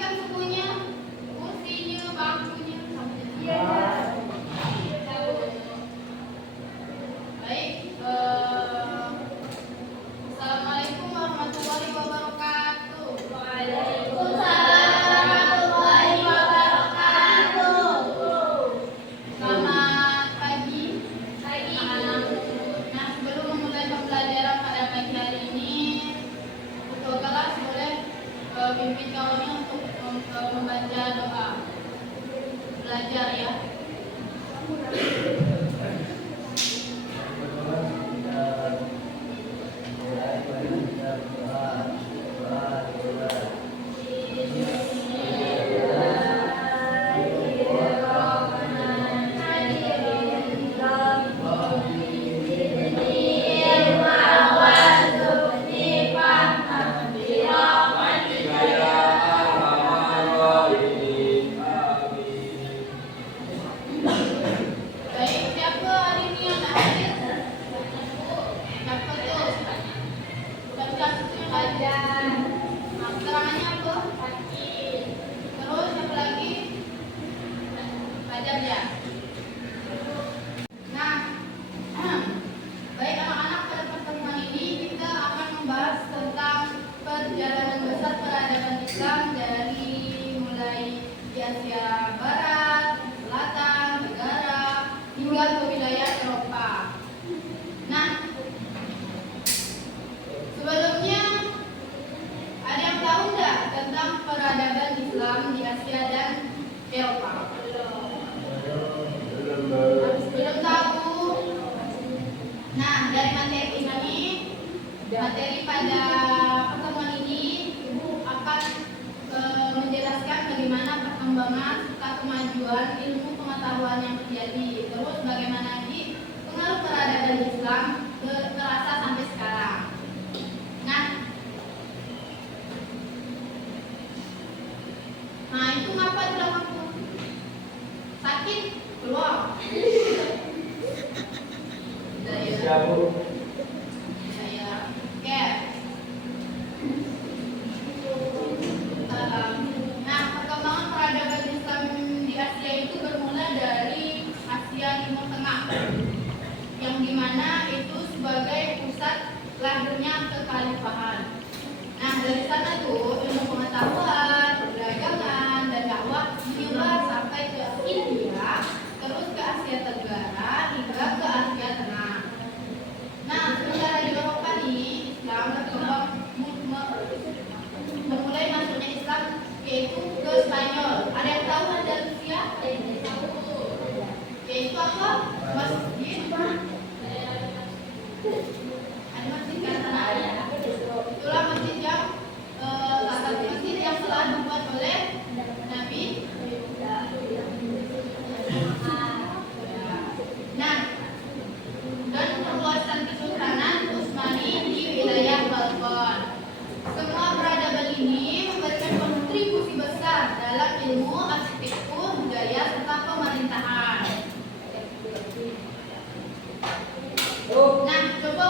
rapikan bukunya, kursinya, bangkunya, sampai. Baik, Assalamualaikum warahmatullahi wabarakatuh. Waalaikumsalam warahmatullahi wabarakatuh. Selamat pagi, anak-anak. Nah, sebelum memulai pembelajaran pada pagi hari ini, ketua kelas boleh pimpin kawannya untuk membaca doa. Belajar ya. Baik, siapa hari ini yang nak hadir? Siapa tu? Bukan siapa yang hadir. Keterangannya apa? Sakit. Terus siapa lagi? Hajar ya. Nah, baik anak-anak, pada pertemuan ini kita akan membahas tentang perjalanan besar peradaban Islam dari mulai di Asia Barat, Selatan, Tenggara, hingga ke wilayah Eropa. Nah, sebelumnya ada yang tahu nggak tentang peradaban Islam di Asia dan Eropa? Belum tahu. Nah, dari materi ini, materi pada pertemuan ini, Ibu akan menjelaskan bagaimana perkembangan serta kemajuan ilmu pengetahuan yang terjadi. Terus bagaimana pengaruh peradaban Islam terasa sampai sekarang. Nah itu ngapa bilang aku sakit keluar. Saya nah, perkembangan peradaban Islam di Asia itu bermula dari Asia Timur Tengah, yang dimana itu sebagai pusat lahirnya kekhalifahan. Nah, dari sana tuh ilmu pengetahuan, perdagangan, dan dakwah menyebar sampai ke India, terus ke Asia Tenggara, hingga ke Asia Tengah. Nah, sementara di Eropa nih, Islam berkembang memulai masuknya Islam yaitu ke Spanyol. Ada yang tahu Andalusia? Yaitu apa? Masjid. Ada masjid kan sana ada. Itulah masjid yang salah satu masjid yang telah dibuat oleh Nabi. Nah, dan perluasan Kesultanan Utsmani di wilayah Balkan. Semua peradaban ini memberikan kontribusi besar dalam ilmu, arsitektur, budaya, serta pemerintahan. Nah, coba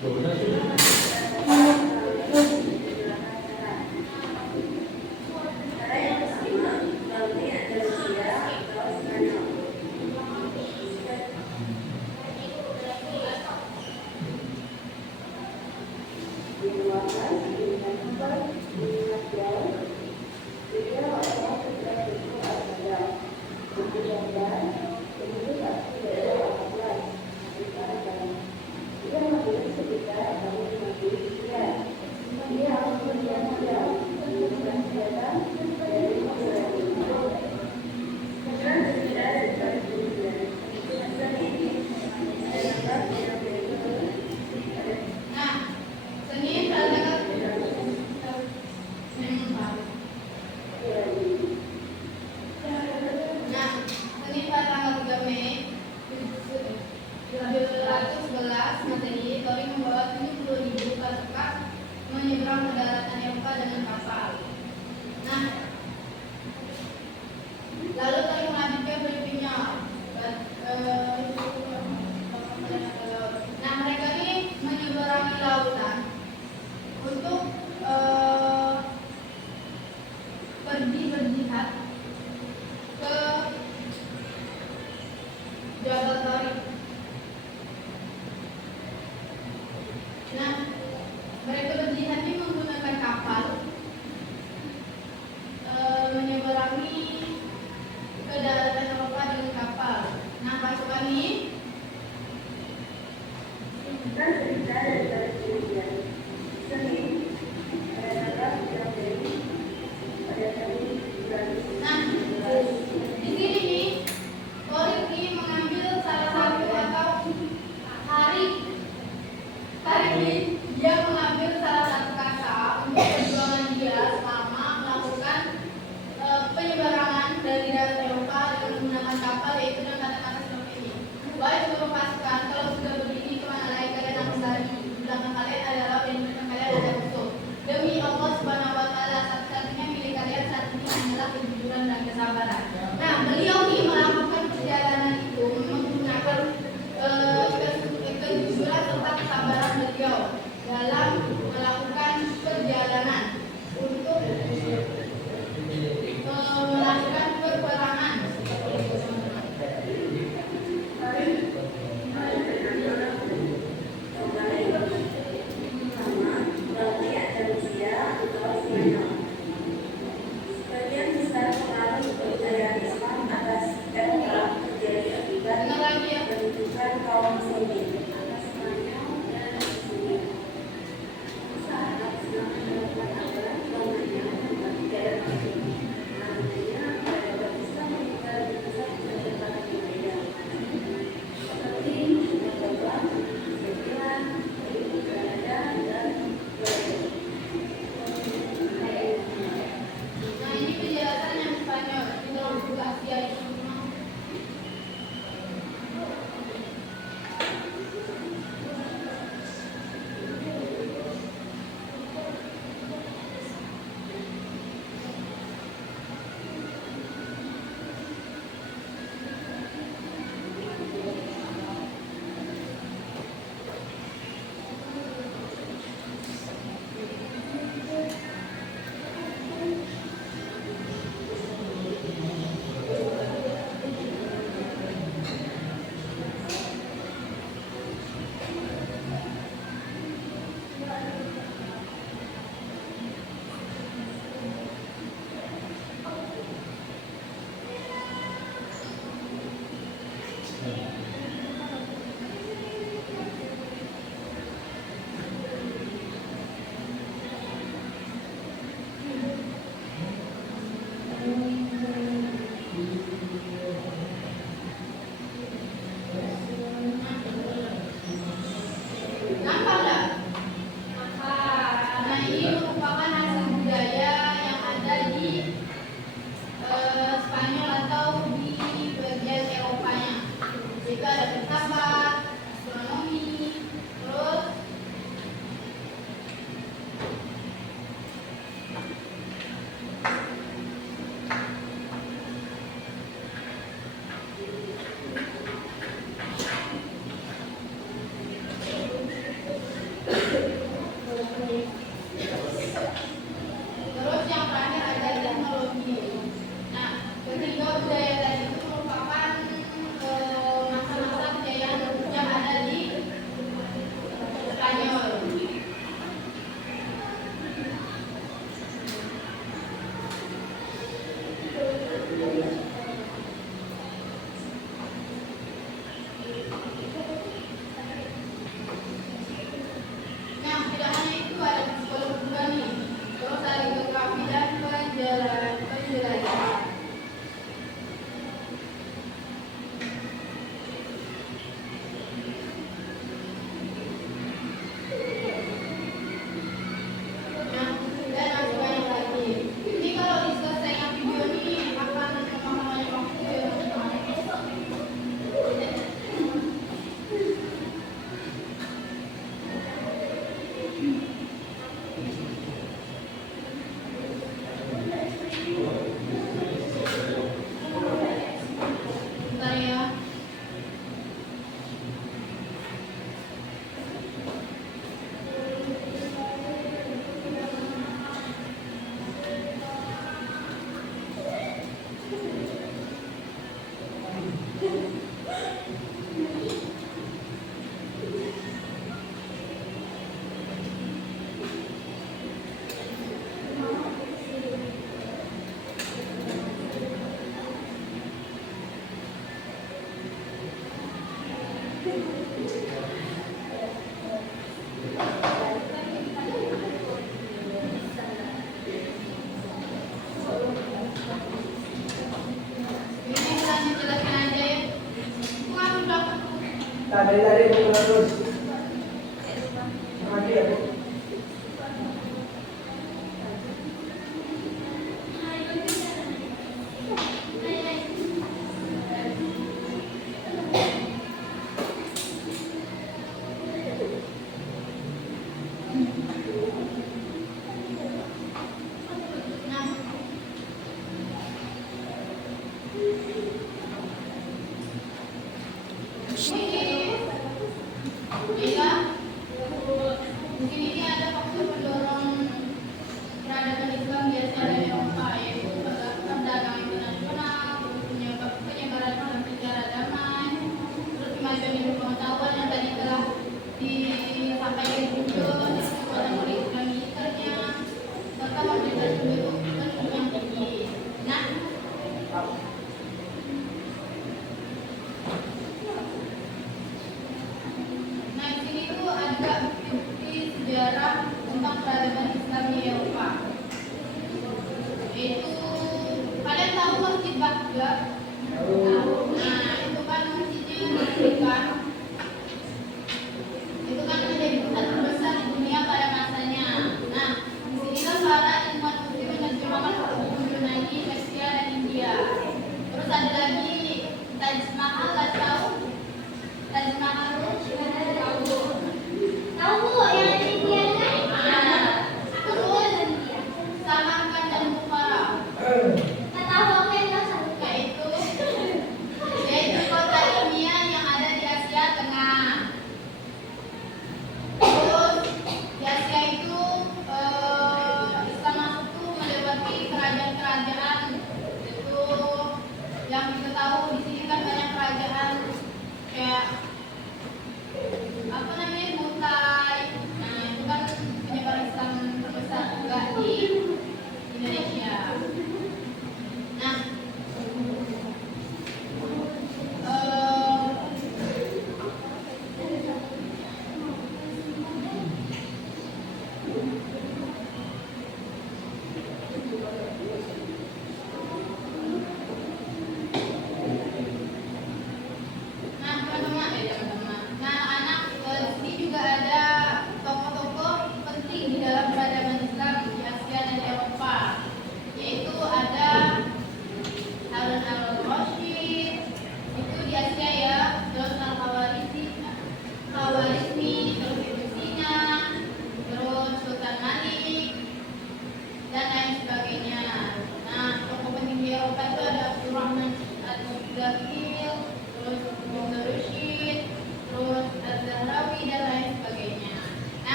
Nah, Senin pada tanggal Nah, Senin pada tanggal 3 Mei 1711 Masehi, Tori membawa 70.000 pasukan menyeberang ke daratan Eropa dengan kapal. Nah, lalu Tori melanjutkan briefingnya. Nah, mereka ini menyeberangi lautan untuk pergi berjihad ke Jabal Tariq. Nah, mereka berjihad ini menggunakan kapal, menyeberangi ke daratan Eropa dengan kapal. Nah, pasukan ini Nah, di sini nih, Torik ini mengambil salah satu atau Tarik ini dia mengambil salah satu kata untuk perjuangan dia selama melakukan penyeberangan dari darat Eropa dengan menggunakan kapal, yaitu dengan kata-kata seperti ini. Wahai seluruh pasukan, kalau sudah begini kemana lagi kalian akan lari? Bila Asia Selatan.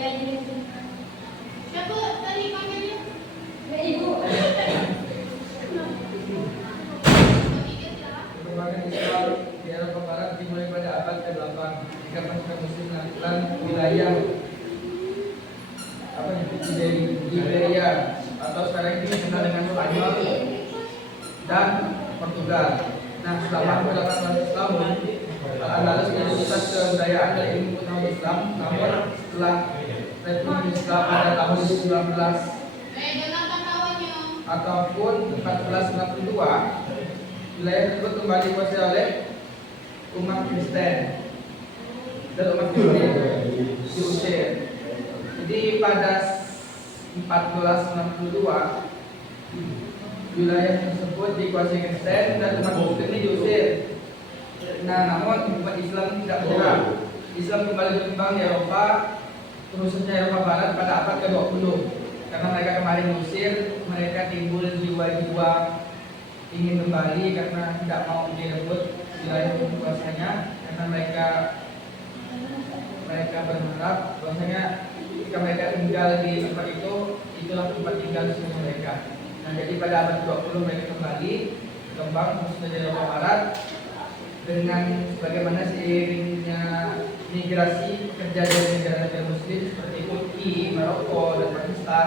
Siapa tadi panggilnya? Ibu. Perkembangan Islam di Eropa Barat dimulai pada abad ke-8 ketika pasukan Muslim menaklukkan wilayah Iberia atau sekarang ini dikenal dengan Spanyol dan Portugal. Nah, selama beberapa tahun Al-Andalus menjadi pusat kebudayaan dan ilmu pengetahuan Islam. Namun setelah Republik Islam pada tahun 19 Dengarkan kawannya. ataupun 1492, wilayah tersebut kembali dikuasai oleh umat Kristen dan umat Kristen diusir. Jadi pada 1492 wilayah tersebut dikuasai Kristen dan umat Kristen ini diusir. Nah, namun umat Islam tidak bergerak. Islam kembali berkembang di Eropa, khususnya Eropa Barat pada abad ke-20. Karena mereka kemarin diusir, mereka timbul jiwa-jiwa ingin kembali karena tidak mau direbut wilayah kuasanya, karena mereka berharap bahwasanya ketika mereka tinggal di tempat itu, itulah tempat tinggal semua mereka. Nah, jadi pada abad ke-20 mereka kembali berkembang khususnya di Eropa Barat dengan bagaimana seiringnya migrasi pekerja dari negara-negara Muslim seperti Turki, Maroko, dan Pakistan.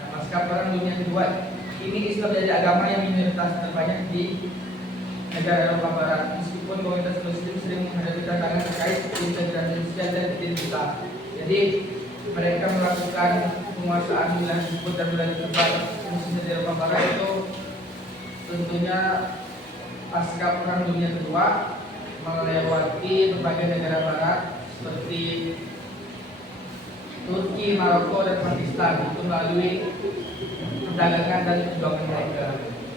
Nah, pasca Perang Dunia Kedua ini Islam menjadi agama yang minoritas terbanyak di negara Eropa Barat, meskipun komunitas Muslim sering menghadapi tantangan terkait integrasi sosial dan identitas. Jadi mereka melakukan penguasaan wilayah tersebut dan wilayah tempat khususnya di Eropa Barat itu tentunya pasca Perang Dunia Kedua melewati berbagai negara Barat seperti Turki, Maroko, dan Pakistan itu melalui perdagangan dan perjuangan mereka.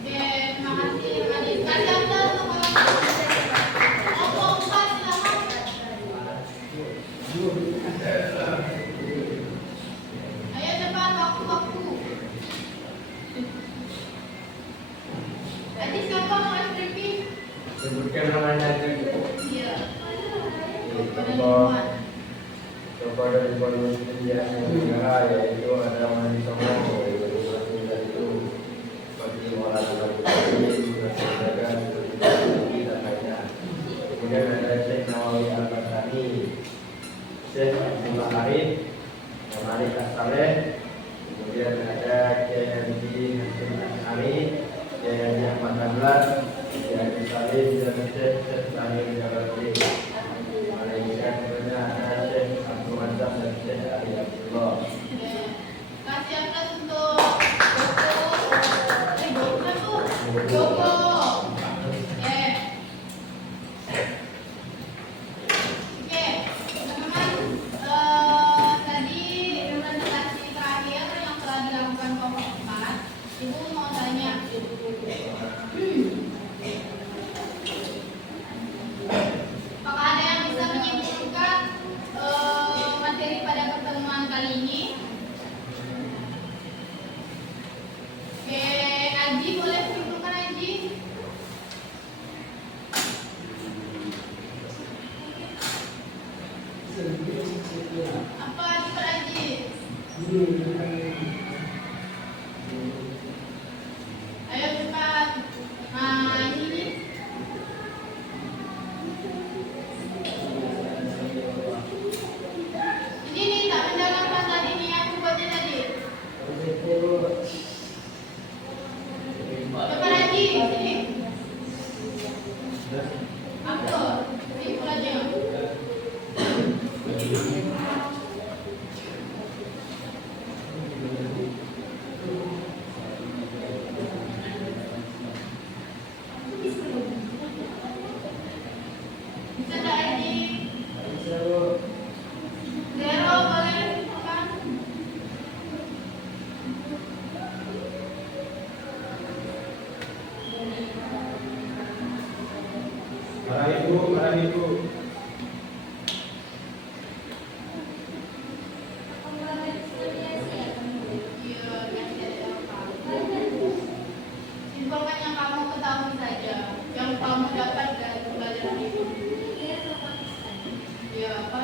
Oke, terima kasih Radit. Kasih aplaus untuk kawan. Ngomong Pak, silakan. Ayo cepat, waktu. Tadi siapa Mas Rifki? Sebutkan namanya aja. Iya. Tokoh dari Muslim yang negara yaitu ada Mani Somo itu seperti orang dan lainnya. Kemudian ada Syekh Nawawi Al-Basani, Syekh Abdullah Arif, Malik As-Saleh. Kemudian ada Kiai Haji Hasim As'ari, Kiai Haji Ahmad Ablas, Kiai Haji Salim, dan Syekh Salim Jabari. Kemudian ada Syekh Abdul Razak dan Syekh Ali Abdullah. Kasih aplaus untuk Joko. Oke, teman-teman, tadi presentasi terakhir yang telah dilakukan kelompok 4. Ibu mau tanya. Apakah ada yang bisa menyimpulkan materi pada pertemuan kali ini? Oke, Aji boleh menyimpulkan Aji? Apa cepat Aji? Ayo cepat. Nah, ini. Ini tak menjalankan tadi nih aku buatnya tadi. Coba lagi sini. Abdul, simpul aja. Bisa tak Aji? Zero boleh kan? Para ibu. Iya, kasih ada apa? Simpulkan yang kamu ketahui saja, yang kamu dapat dari pembelajaran itu. Iya, apa?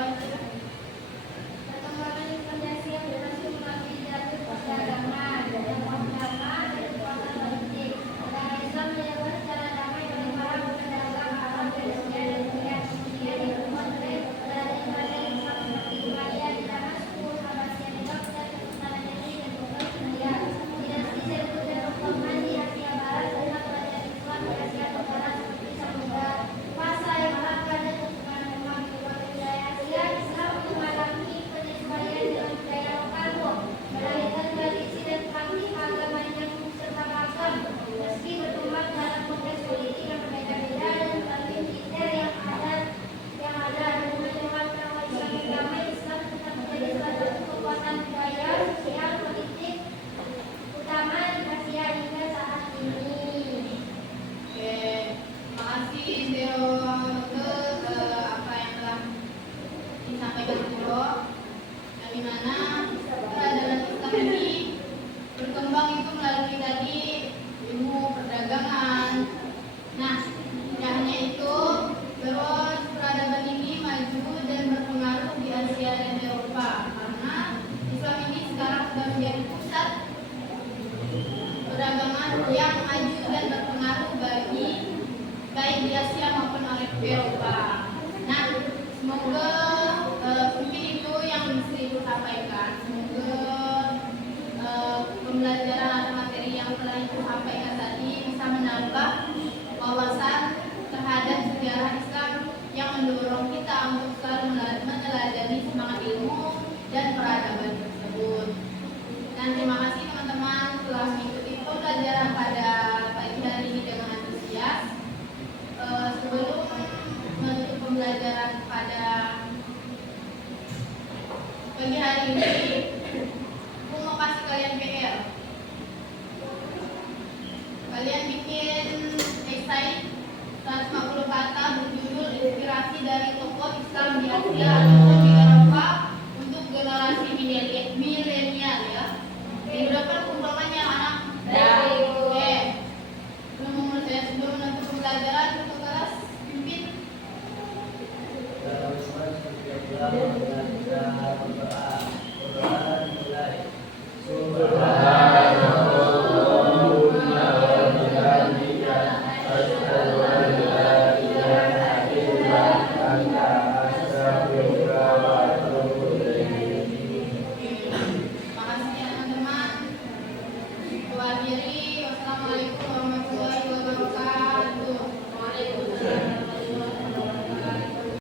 mana peradaban Islam ini berkembang itu melalui tadi ilmu perdagangan. Nah, tidak hanya itu, terus peradaban ini maju dan berpengaruh di Asia dan Eropa karena Islam ini sekarang sudah menjadi pusat perdagangan yang maju dan berpengaruh bagi baik di Asia maupun Eropa. Nah, semoga mungkin itu yang bisa Ibu sampaikan. Semoga pembelajaran atau materi yang telah Ibu sampaikan tadi bisa menambah wawasan terhadap sejarah Islam yang mendorong kita untuk selalu meneladani semangat ilmu dan peradaban tersebut. Dan terima kasih teman-teman telah mengikuti pembelajaran pada pagi hari ini dengan antusias. Sebelum menutup pembelajaran pada pagi hari ini, aku mau kasih kalian PR. Kalian bikin esai 150 kata berjudul inspirasi dari tokoh Islam di Asia ataupun di Eropa untuk generasi milenial ya. Diudapan kumpulkannya anak. Oke. Sebelum menutup pembelajaran untuk kelas pimpin. Dalam dengan kita berdoa